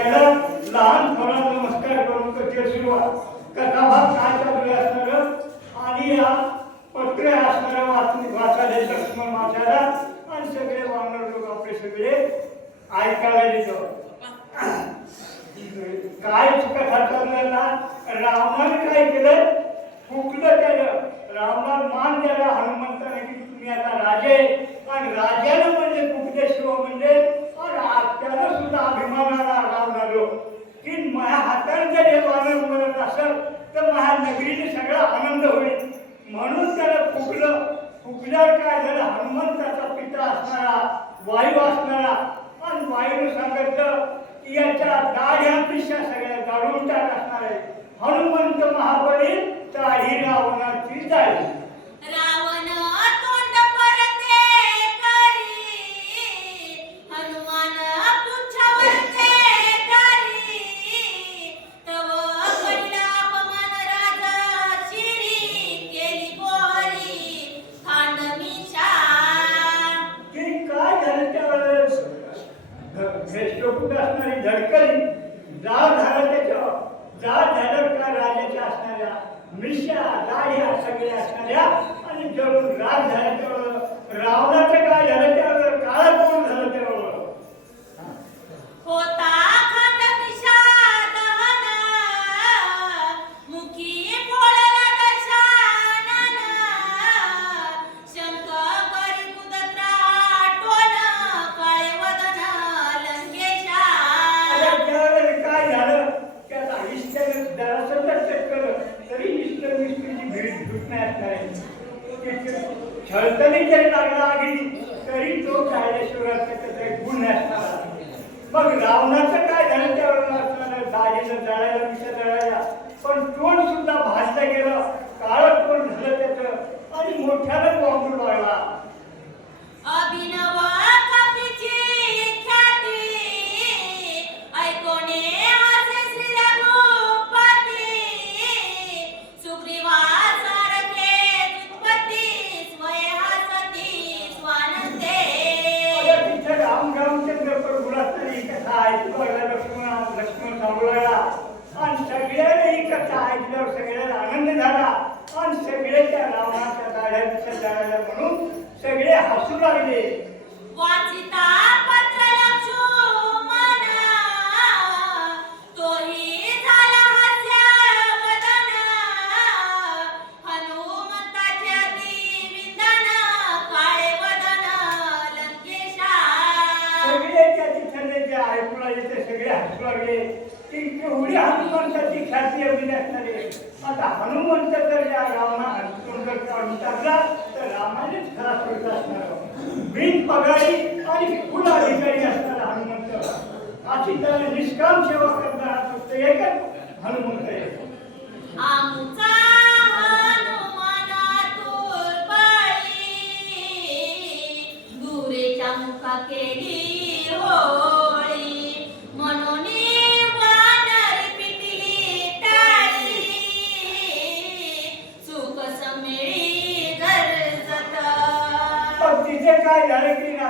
लहान थोडा नमस्कार करून कथेला सुरुवात कथाभाग काय चालू असणार आणि या पत्र असणाऱ्या वाचणी वाचायला लक्ष्मण वाचायला आणि सगळे वानर लोक आपले सगळे ऐकायला येतो. काय कथा चालणार ना काय केलं? फुकलं त्याला रावणाला मान द्यायला हनुमंताने की तुम्ही आता राजे आणि राजाला म्हणजे फुकल्याशिवाय म्हणजे आणि त्याला सुद्धा अभिमानाला रावणारो की माझ्या हाताने जर हे वानर मरत असेल तर माझ्या नगरीने सगळा आनंद होईल म्हणून त्याला फुकलं फुकल्यावर काय झालं हनुमंताचा पिता असणारा वायू असणारा आणि वायूने सांगितलं की याच्या दाढ्या पिशा सगळ्या जाळून टाक असणार आहे. हनुमंत महाबळी दाढी रावणाची जाळी भेटोकुट असणारी धडकली जाळ झाला त्याच्यावर जाळ झालं का राजाच्या असणाऱ्या मिशा दाढ्या सगळ्या असणाऱ्या आणि जळून राग झाला त्यावेळेस भीड झुट नाही जरी लागला आधी तरी तो कायदेशिवाय त्याच्यात एक गुण असणार आहे. मग रावणाचं काय झालं त्यावेळेला असणार दाजीनं जळायला मिशा जळायला? पण तोंड सुद्धा भाजलं गेलं? काळ तोंड झालं त्याचं? आणि मोठ्यानं बॉम्ब लागला आणि सगळ्याने कथा ऐकल्यावर सगळ्याला आनंद झाला. आणि सगळे त्या रावणाच्या दाढ्याच्या जाळ्याला म्हणून सगळे हसू लागले. वाचिता पत्र सगळे त्या तिथले जे ऐकू लागले ते सगळे हसू लागले. की केवढी हनुमंताची ख्याती एवढी असणारे आता हनुमंत जर या रावणा हनुमंत काढून टाकला तर रामानेच खरा सोडला असणार बिन पगारी आणि फुल अधिकारी असणारा हनुमंत. अशी त्याला निष्काम सेवा करणारा फक्त एकच हनुमंत आहे.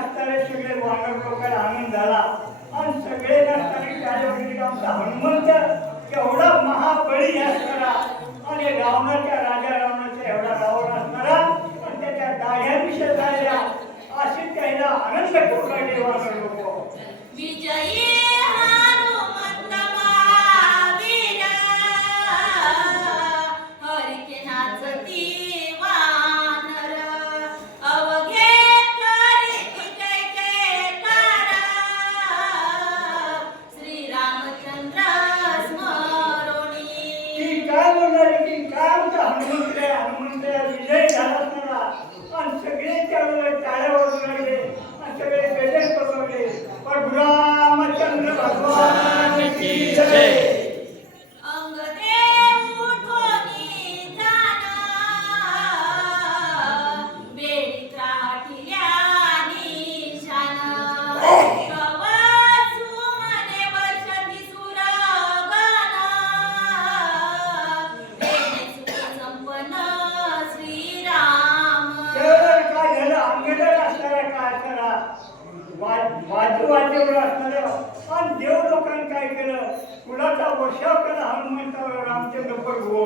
झालं सगळे वानर लोकांना आनंद झाला. आणि सगळे नाचताना काय आमचा हनुमंत एवढा महाबळी असणारा आणि रावणाच्या राजा रावणाचा एवढा रावण असणारा आणि त्याच्या दाढ्याविषयी झालेला असे त्याला आनंद करू लागले वानर लोक. विजयी! आमचा हनुमंत हनुमंत विजय झालाच मला आणि सगळे त्यावेळेला टाळ्या वाजू आणि सगळे गजर पसरले पण रामचंद्र भगवान वाजू वाद्यवर असणाऱ्या देव लोकांनी काय केलं? कुणाचा वर्षाव केला हनुमंत रामचंद्र प्रभू.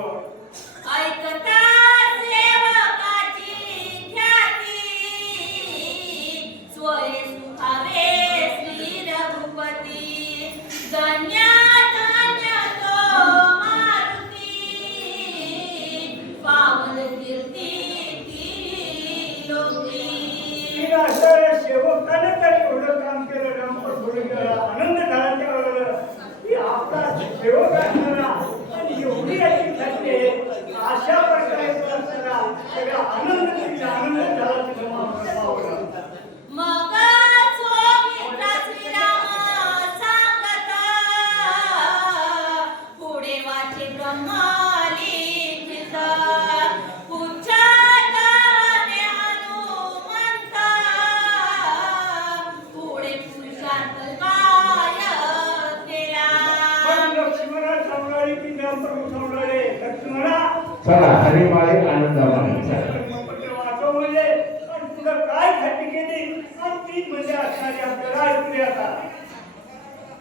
चला हरिमाळे आनंदामध्ये काय खट्टी केली? ती आपल्याला ऐकूया आता